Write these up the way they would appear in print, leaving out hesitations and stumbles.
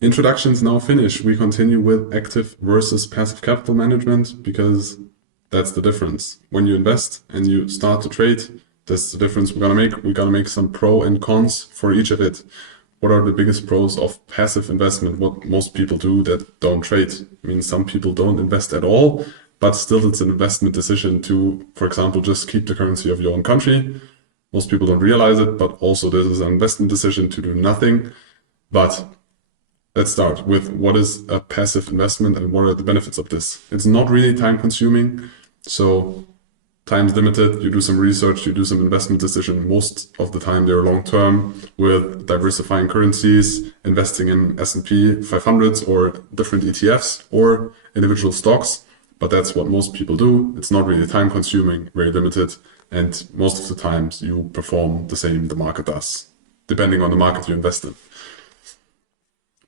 Introduction's now finished. We continue with active versus passive capital management because that's the difference. When you invest and you start to trade, that's the difference we're gonna make. We're gonna make some pro and cons for each of it. What are the biggest pros of passive investment? What most people do that don't trade. I mean, some people don't invest at all, but still it's an investment decision to, for example, just keep the currency of your own country. Most people don't realize it, but also this is an investment decision to do nothing. But let's start with what is a passive investment and what are the benefits of this. It's not really time consuming. So time's limited, you do some research, you do some investment decision. Most of the time they're long-term with diversifying currencies, investing in S&P 500s or different ETFs or individual stocks. But that's what most people do. It's not really time consuming, very limited. And most of the times you perform the same the market does, depending on the market you invest in.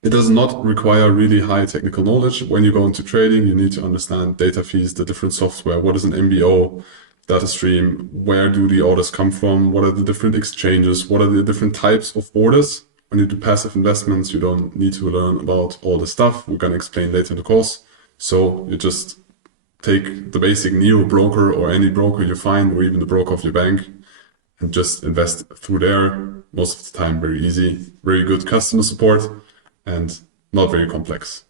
It does not require really high technical knowledge. When you go into trading, you need to understand data feeds, the different software, what is an MBO, data stream, where do the orders come from, what are the different exchanges, what are the different types of orders. When you do passive investments, you don't need to learn about all the stuff. We're going to explain later in the course. So you just take the basic neo broker or any broker you find, or even the broker of your bank, and just invest through there. Most of the time, very easy, very good customer support, and not very complex.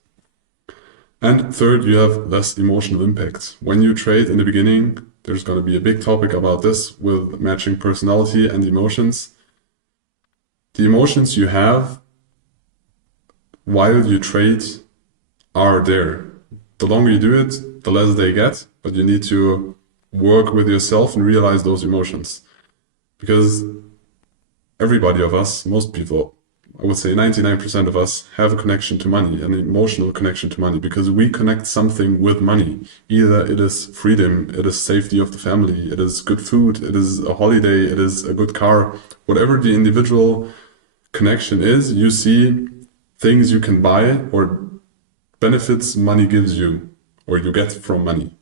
And third, you have less emotional impact. When you trade in the beginning, there's going to be a big topic about this with matching personality and emotions. The emotions you have while you trade are there. The longer you do it, the less they get, but you need to work with yourself and realize those emotions. Because everybody of us, most people, I would say 99% of us have a connection to money, an emotional connection to money, because we connect something with money. Either it is freedom, it is safety of the family, it is good food, it is a holiday, it is a good car. Whatever the individual connection is, you see things you can buy or benefits money gives you or you get from money.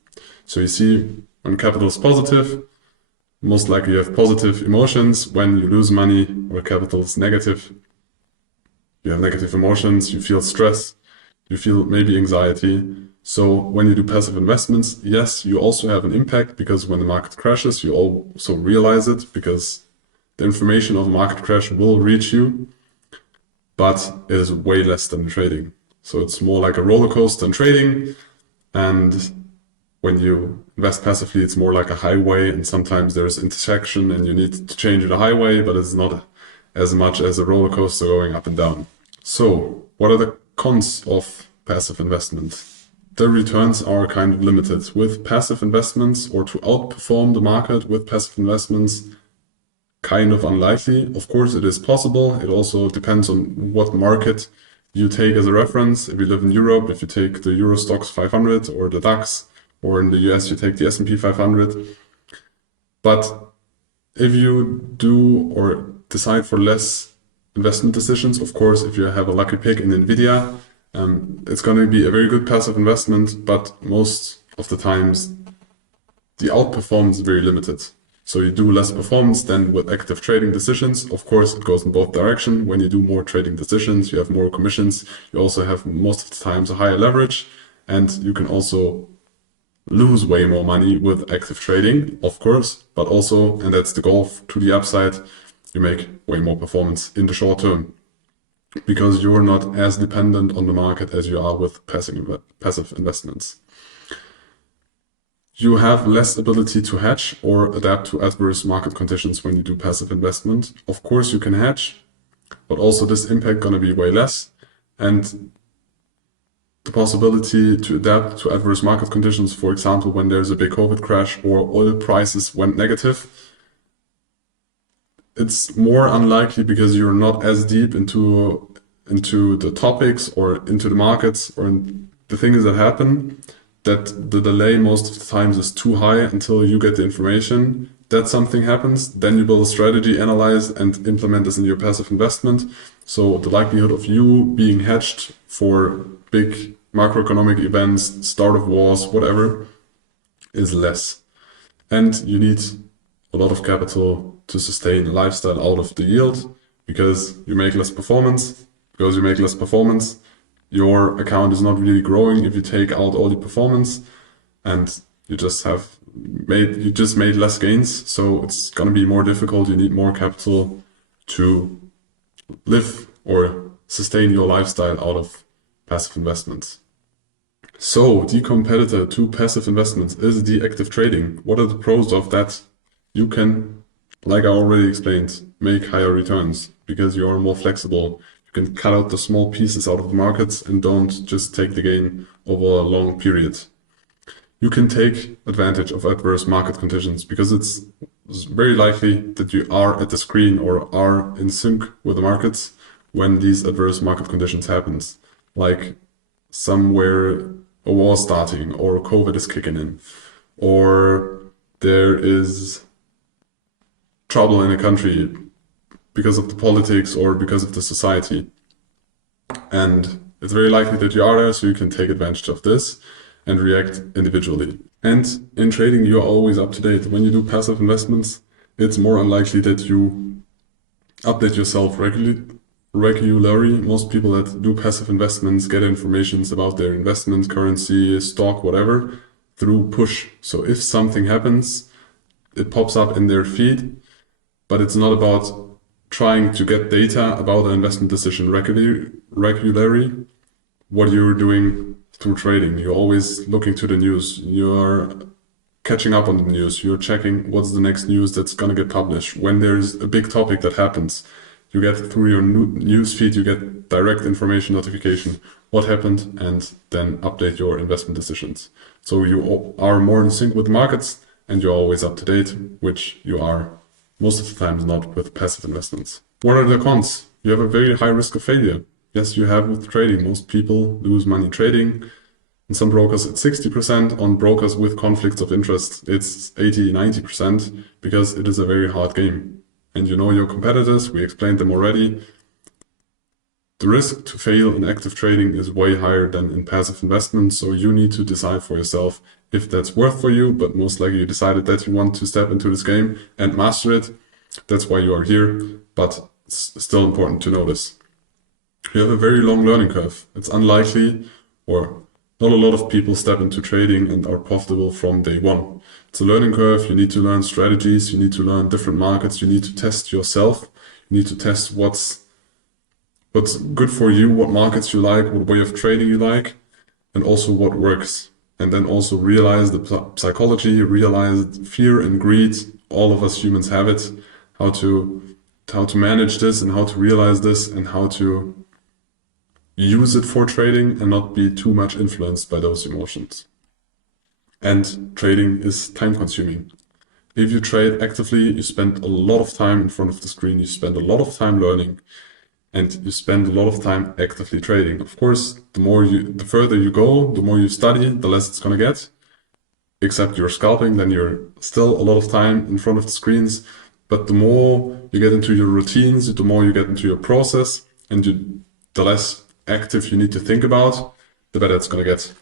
So you see when capital is positive, most likely you have positive emotions. When you lose money or capital is negative, you have negative emotions, you feel stress, you feel maybe anxiety. So when you do passive investments, yes, you also have an impact because when the market crashes, you also realize it because the information of a market crash will reach you, but it is way less than trading. So it's more like a roller coaster than trading. And when you invest passively, it's more like a highway, and sometimes there's intersection and you need to change the highway, but it's not as much as a roller coaster going up and down. So what are the cons of passive investment? The returns are kind of limited. With passive investments, or to outperform the market with passive investments, kind of unlikely. Of course, it is possible. It also depends on what market you take as a reference. If you live in Europe, if you take the Euro Stoxx 500 or the DAX, or in the US, you take the S&P 500. But if you do or decide for less investment decisions, of course, if you have a lucky pick in NVIDIA, it's going to be a very good passive investment, but most of the times the outperformance is very limited. So you do less performance than with active trading decisions. Of course, it goes in both directions. When you do more trading decisions, you have more commissions. You also have most of the times a higher leverage, and you can also lose way more money with active trading, of course, but also, and that's the goal to the upside, you make way more performance in the short term because you're not as dependent on the market as you are with passive investments. You have less ability to hedge or adapt to adverse market conditions when you do passive investment. Of course, you can hedge, but also this impact gonna be way less. And the possibility to adapt to adverse market conditions, for example, when there's a big COVID crash or oil prices went negative, it's more unlikely because you're not as deep into the topics or into the markets or in the things that happen, that the delay most of the times is too high until you get the information that something happens. Then you build a strategy, analyze, and implement this in your passive investment. So the likelihood of you being hedged for big macroeconomic events, start of wars, whatever, is less. And you need a lot of capital to sustain a lifestyle out of the yield because you make less performance. because you make less performance. Your account is not really growing if you take out all the performance, and you just made less gains. So it's gonna be more difficult. You need more capital to live or sustain your lifestyle out of passive investments. So the competitor to passive investments is the active trading. What are the pros of that? You can, like I already explained, make higher returns because you are more flexible. You can cut out the small pieces out of the markets and don't just take the gain over a long period. You can take advantage of adverse market conditions because it's very likely that you are at the screen or are in sync with the markets when these adverse market conditions happens, like somewhere a war starting or COVID is kicking in, or there is trouble in a country because of the politics or because of the society. And it's very likely that you are there, so you can take advantage of this and react individually. And in trading, you're always up to date. When you do passive investments, it's more unlikely that you update yourself regularly. Most people that do passive investments get information about their investment, currency, stock, whatever, through push. So if something happens, it pops up in their feed, but it's not about trying to get data about an investment decision regularly. What you're doing through trading, you're always looking to the news. You're catching up on the news. You're checking what's the next news that's going to get published. When there's a big topic that happens, you get through your news feed, you get direct information notification, what happened, and then update your investment decisions. So you are more in sync with markets and you're always up to date, which you are most of the time not with passive investments. What are the cons? You have a very high risk of failure. Yes, you have with trading. Most people lose money trading. In some brokers, it's 60%. On brokers with conflicts of interest, it's 80, 90% because it is a very hard game. And you know your competitors, we explained them already. The risk to fail in active trading is way higher than in passive investments, so you need to decide for yourself if that's worth for you, but most likely you decided that you want to step into this game and master it. That's why you are here, but it's still important to know this. You have a very long learning curve. It's unlikely, or not a lot of people step into trading and are profitable from day one. It's a learning curve. You need to learn strategies. You need to learn different markets. You need to test yourself. You need to test what's good for you, what markets you like, what way of trading you like, and also what works. And then also realize the psychology, realize fear and greed. All of us humans have it. How to manage this and how to realize this and how to use it for trading and not be too much influenced by those emotions. And trading is time consuming. If you trade actively, you spend a lot of time in front of the screen, you spend a lot of time learning, and you spend a lot of time actively trading. Of course, the further you go, the more you study, the less it's gonna get. Except you're scalping, then you're still a lot of time in front of the screens. But the more you get into your routines, the more you get into your process, and the less active you need to think about, the better it's gonna get.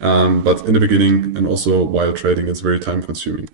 But in the beginning and also while trading, it's very time consuming.